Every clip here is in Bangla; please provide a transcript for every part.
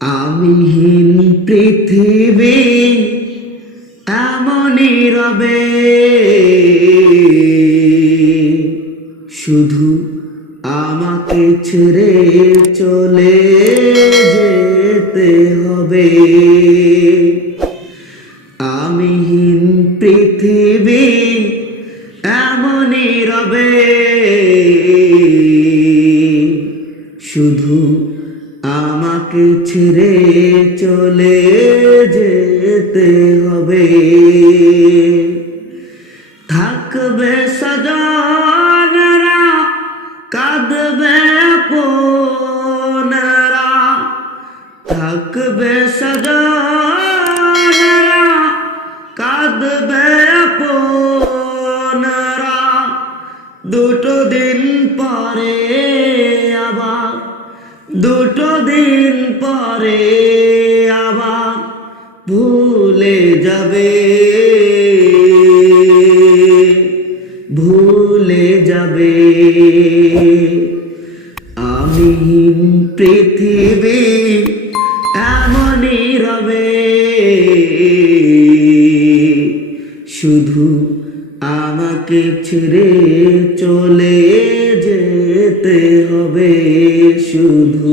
আমিহীন পৃথিবী এমনই রবে, শুধু আমাকে ছেড়ে চলে যেতে হবে। আমিহীন পৃথিবী এমনই রবে, শুধু আমাকে ছেড়ে চলে যেতে হবে। থাকবে সজনেরা, কাঁদবে আপনেরা। থাকবে সজনেরা, কাঁদবে আপনেরা। দুটো দিন পরে আবার, দুটো দিন পরে আবার ভুলে যাবে, ভুলে যাবে। আমিহীন পৃথিবী এমনই রবে, শুধু আমাকে ছেড়ে চলে যেতে হবে। শুধু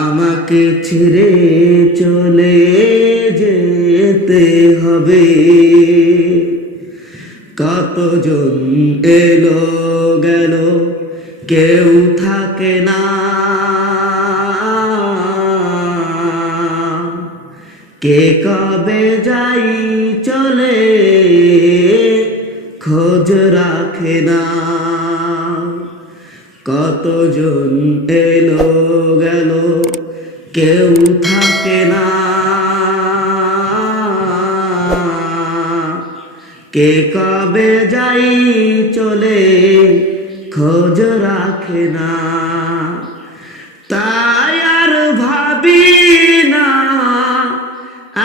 আমাকে ছেড়ে চলে যেতে হবে। কতজন এলো গেল, কেউ থাকে না। কে কবে যাই চলে, খোঁজ রাখে না। কতজন এলো গেল, কেউ থাকে না। কে কবে যাই চলে, খোঁজ রাখে না। তাই আর ভাবি না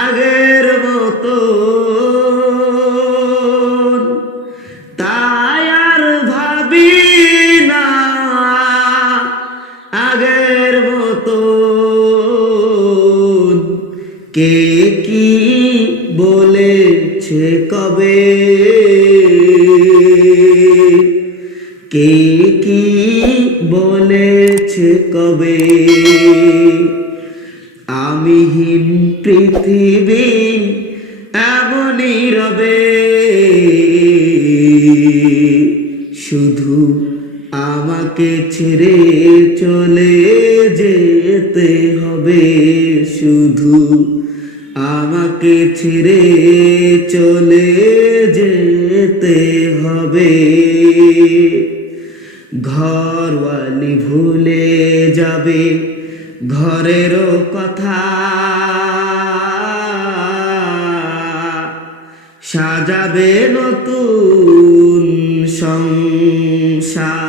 আগের মতো, তাই আর ভাবি না আগের মতো। কে কি বলেছে কবে, কে কি বলেছে কবে। আমিহীন পৃথিবী এমনই রবে, শুধু আমাকে ছেড়ে চলে যেতে হবে। শুধু আমাকে ছেড়ে চলে যেতে হবে। ঘরওয়ালি ভুলে যাবে ঘরেরও কথা, সাজাবে নতুন সংসার।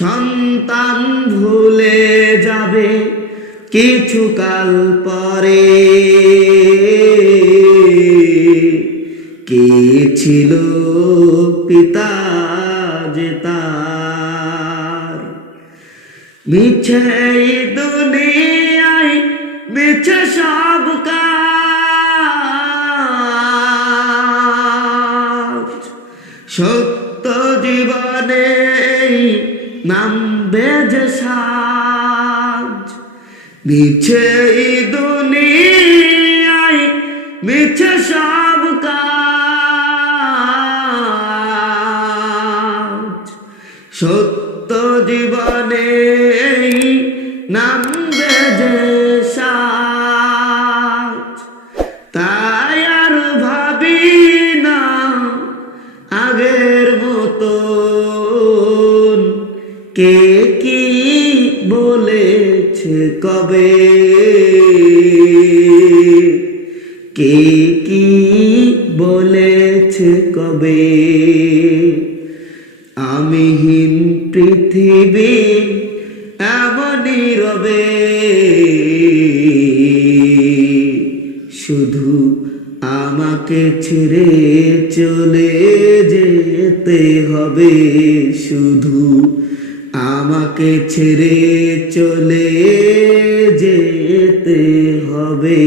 সন্তান ভুলে যাবে কিছুকাল পরে, কে ছিল পিতা যে তার। মিছে দুনিয়ায় মিছে সব কাজ, সত্য জীবনে নামবে যে সাজ। মিছে দুনিয়ায় মিছে সব কাজ, সত্য জীবনে নামবে যে সাজ। তাই আর ভাবি না আগের মতো, কে কি বলেছে কবে, কে কি বলেছে কবে। আমিহীন পৃথিবী এমনই রবে, শুধু আমাকে ছেড়ে চলে যেতে হবে। শুধু আমাকে ছেড়ে চলে যেতে হবে।